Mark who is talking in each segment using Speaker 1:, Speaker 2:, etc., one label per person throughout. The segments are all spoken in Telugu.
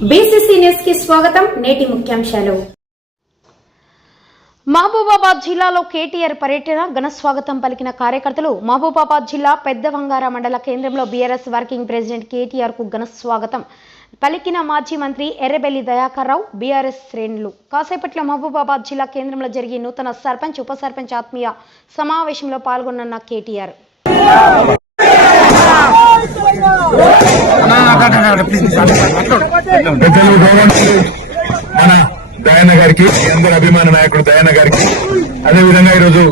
Speaker 1: కి స్వాగతం నేటి ముఖ్యాంశాలు.
Speaker 2: మహబూబాబాద్ జిల్లాలో కేటీఆర్ పర్యటన ఘన స్వాగతం పలికిన కార్యకర్తలు మహబూబాబాద్ జిల్లా పెద్ద వంగార మండల కేంద్రంలో బీఆర్ఎస్ వర్కింగ్ ప్రెసిడెంట్ కేటీఆర్కు ఘన స్వాగతం పలికిన మాజీ మంత్రి ఎర్రబెల్లి దయాకర్ రావు బీఆర్ఎస్ శ్రేణులు. కాసేపట్లో మహబూబాబాద్ జిల్లా కేంద్రంలో జరిగే నూతన సర్పంచ్ ఉప సర్పంచ్ ఆత్మీయ సమావేశంలో పాల్గొన్న కేటీఆర్.
Speaker 3: పెద్దలు మన దయాన గారికి అందరు అభిమాన నాయకుడు దయాన గారికి అదేవిధంగా ఈరోజు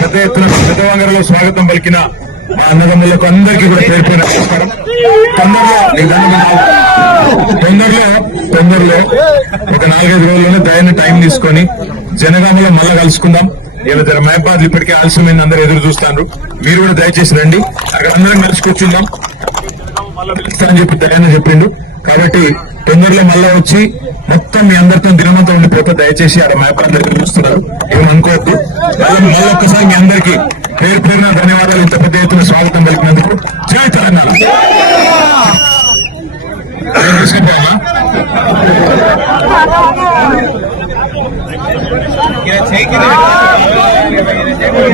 Speaker 3: పెద్ద ఎత్తున పెద్దవంగరలో స్వాగతం పలికిన మా అన్నదమ్ములకు అందరికీ కూడా పేరు నమస్కారం. తొందరలో తొందరలో తొందరలో. ఒక నాలుగైదు రోజుల్లోనే దయాన్ని టైం తీసుకొని జనగామలో మళ్ళా కలుసుకుందాం. ఇలా జర మహబాద్ ఇప్పటికే ఆలస్యమైన అందరూ ఎదురు చూస్తాను మీరు కూడా దయచేసి రండి. అక్కడ అందరం కలిసి కూర్చుందాం. మళ్ళా పిలుస్తా చెప్పి దయాన్ని చెప్పిండు. కాబట్టి తొందరలో మళ్ళా వచ్చి మొత్తం మీ అందరితో దినమంతా ఉండిపోతే దయచేసి ఆడ మ్యాప్ అందరికీ చూస్తున్నారు ఏమనుకోవద్దు మళ్ళీ మళ్ళీ ఒక్కసారి మీ అందరికీ పేరు పేరున ధన్యవాదాలు. ఇంత పెద్ద ఎత్తున స్వాగతం పలికినందుకు జై తెలంగాణ.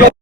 Speaker 3: ఏం